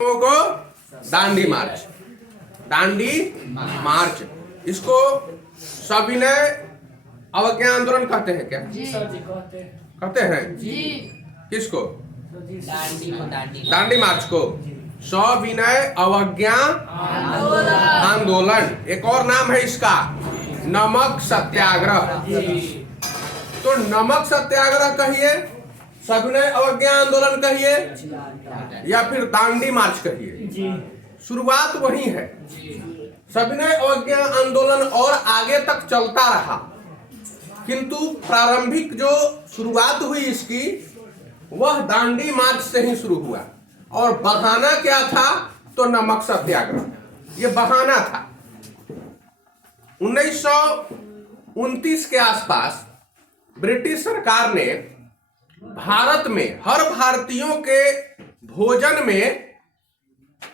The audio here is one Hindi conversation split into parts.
को दांडी मार्च, दांडी मार्च, इसको सविनय अवज्ञा आंदोलन कहते हैं क्या? जी सर जी कहते हैं जी। किसको? दांडी मार्च को सविनय अवज्ञा आंदोलन। एक और नाम है इसका, नमक सत्याग्रह। तो नमक सत्याग्रह कहिए, सविनय अवज्ञा आंदोलन कहिए, या फिर दांडी मार्च कहिए, शुरुआत वही है। सविनय अवज्ञा आंदोलन और आगे तक चलता रहा, किंतु प्रारंभिक जो शुरुआत हुई इसकी वह दांडी मार्च से ही शुरू हुआ। और बहाना क्या था? तो नमक सत्याग्रह, ये बहाना था। 1929 के आसपास ब्रिटिश सरकार ने भारत में हर भारतीयों के भोजन में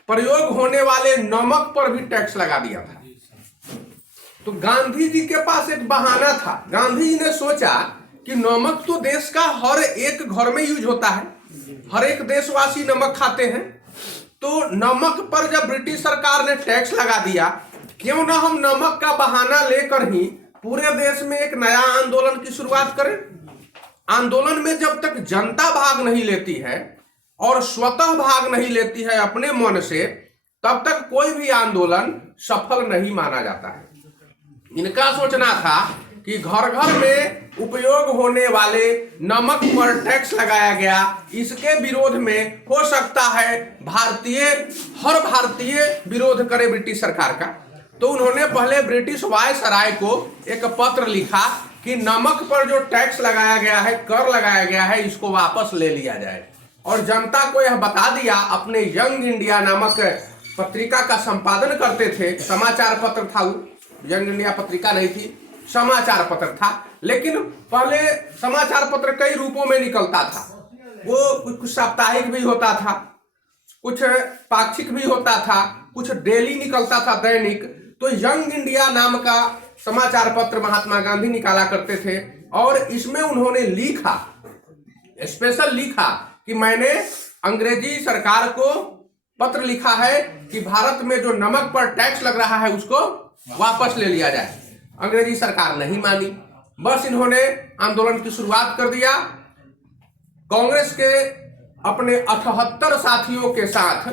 प्रयोग होने वाले नमक पर भी टैक्स लगा दिया था। तो गांधी जी के पास एक बहाना था। गांधी जी ने सोचा कि नमक तो देश का हर एक घर में यूज होता है, हर एक देशवासी नमक खाते हैं, तो नमक पर जब ब्रिटिश सरकार ने टैक्स लगा दिया, क्यों ना हम नमक का बहाना लेकर ही पूरे देश में एक नया आंदोलन की शुरुआत करें। आंदोलन में जब तक जनता भाग नहीं लेती है और स्वतः भाग नहीं लेती है अपने मन से, तब तक कोई भी आंदोलन सफल नहीं माना जाता है। इनका सोचना था कि घर घर में उपयोग होने वाले नमक पर टैक्स लगाया गया, इसके विरोध में हो सकता है हर भारतीय विरोध करे ब्रिटिश सरकार का। तो उन्होंने पहले ब्रिटिश वायसराय को एक पत्र लिखा कि नमक पर जो टैक्स लगाया गया है, कर लगाया गया है, इसको वापस ले लिया जाए। और जनता को यह बता दिया। अपने यंग इंडिया नामक पत्रिका का संपादन करते थे, समाचार पत्र था वो, यंग इंडिया पत्रिका नहीं थी, समाचार पत्र था। लेकिन पहले समाचार पत्र कई रूपों में निकलता था। वो कुछ साप्ताहिक भी होता था, कुछ पाक्षिक भी होता था, कुछ डेली निकलता था, दैनिक। तो यंग इंडिया नाम का समाचार पत्र महात्मा गांधी निकाला करते थे, और इसमें उन्होंने लिखा, स्पेशल लिखा कि मैंने अंग्रेजी सरकार को पत्र लिखा है कि भारत में जो नमक पर टैक्स लग रहा है उसको वापस ले लिया जाए। अंग्रेजी सरकार नहीं मानी, बस इन्होंने आंदोलन की शुरुआत कर दिया। कांग्रेस के अपने 78 साथियों के साथ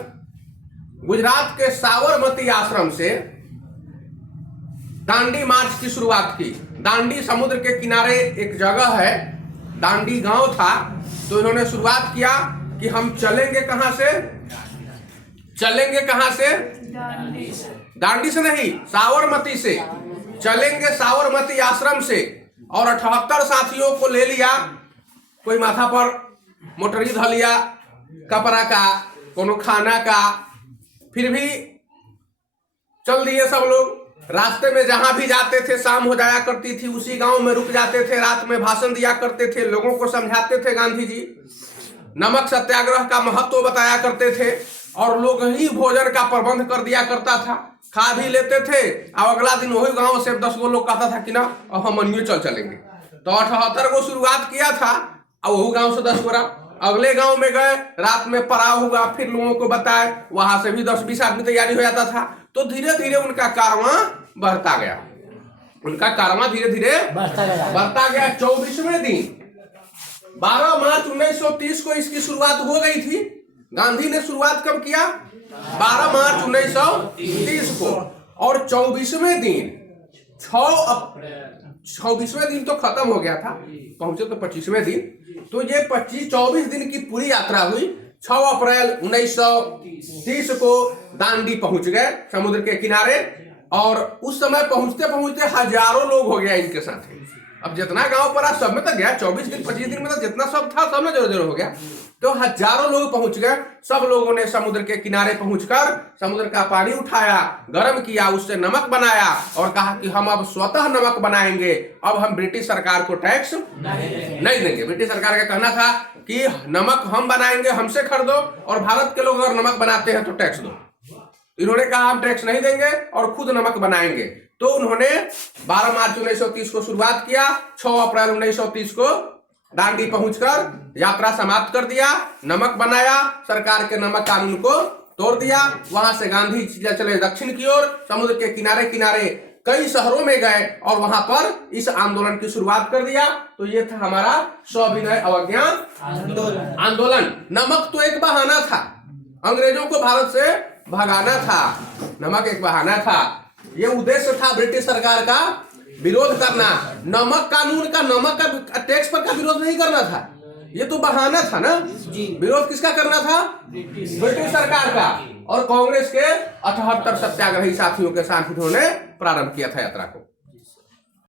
गुजरात के साबरमती आश्रम से दांडी मार्च की शुरुआत की। दांडी समुद्र के किनारे एक जगह है, दांडी गांव था। तो इन्होंने शुरुआत किया कि हम चलेंगे कहां से? चलेंगे कहां से? दांडी से नहीं, साबरमती से चलेंगे, साबरमती आश्रम से। और 78 साथियों को ले लिया, कोई माथा पर मोटरी धर लिया, कपड़ा का, कोनो खाना का, फिर भी चल दिए सब लोग। रास्ते में जहां भी जाते थे, शाम हो जाया करती थी, उसी गांव में रुक जाते थे, रात में भाषण दिया करते थे, लोगों को समझाते थे गांधी जी, नमक सत्याग्रह का महत्व बताया करते थे, और लोग ही भोजन का प्रबंध कर दिया करता था, खा भी लेते थे। और अगला दिन वही गांव से 10 गो लोग कहता था कि ना अब हम मनियो चलेंगे। तो 78 को शुरुआत किया था, और वही गांव से 10 गोरा अगले गांव में गए, रात में पड़ाव हुआ, फिर लोगों को बताए, वहां से भी 10-20 आदमी तैयारी हो जाता था। तो धीरे धीरे उनका कारवां बढ़ता गया, उनका कारवां धीरे धीरे बढ़ता गया। 24वें दिन 12 मार्च 1930 को इसकी शुरुआत हो गई थी। गांधी ने शुरुआत कब किया? 12 मार्च 1930 को। और 24वें दिन 26वें दिन तो खत्म हो गया था, पहुंचे तो 25वें दिन। तो ये 24 दिन की पूरी यात्रा हुई। 6 अप्रैल 1930 को दांडी पहुंच गए समुद्र के किनारे, और उस समय पहुंचते पहुंचते हजारों लोग हो गया इनके साथ। अब जितना गांव पड़ा सब में तो गया, 24 दिन 25 दिन में तो जितना सब था सब में जोर जोर हो गया। तो हजारों लोग पहुंच गए। सब लोगों ने समुद्र के किनारे पहुंचकर समुद्र का पानी उठाया, गर्म किया, उससे नमक बनाया, और कहा कि हम अब स्वतः नमक बनाएंगे, अब हम ब्रिटिश सरकार को टैक्स नहीं देंगे। ब्रिटिश सरकार का कहना था कि नमक हम बनाएंगे, हमसे खरीदो, और भारत के लोग अगर नमक बनाते हैं तो टैक्स दो। इन्होंने कहा हम टैक्स नहीं देंगे और खुद नमक बनाएंगे। तो उन्होंने 12 मार्च 1930 को शुरुआत किया, 6 अप्रैल 1930 को दांडी पहुंचकर यात्रा समाप्त कर दिया, नमक बनाया, सरकार के नमक कानून को तोड़ दिया। वहां से गांधी चले दक्षिण की ओर, समुद्र के किनारे किनारे कई शहरों में गए और वहां पर इस आंदोलन की शुरुआत कर दिया। तो ये था हमारा सविनय अवज्ञा आंदोलन। नमक तो एक बहाना था, अंग्रेजों को भारत से भगाना था, नमक एक बहाना था। ये उद्देश्य था ब्रिटिश सरकार का विरोध करना, नमक कानून का, नमक का टैक्स पर का विरोध नहीं करना था। ये तो बहाना था ना। विरोध किसका करना था? ब्रिटिश सरकार का। और कांग्रेस के 78 सत्याग्रही साथियों के साथ उन्होंने प्रारंभ किया था यात्रा को।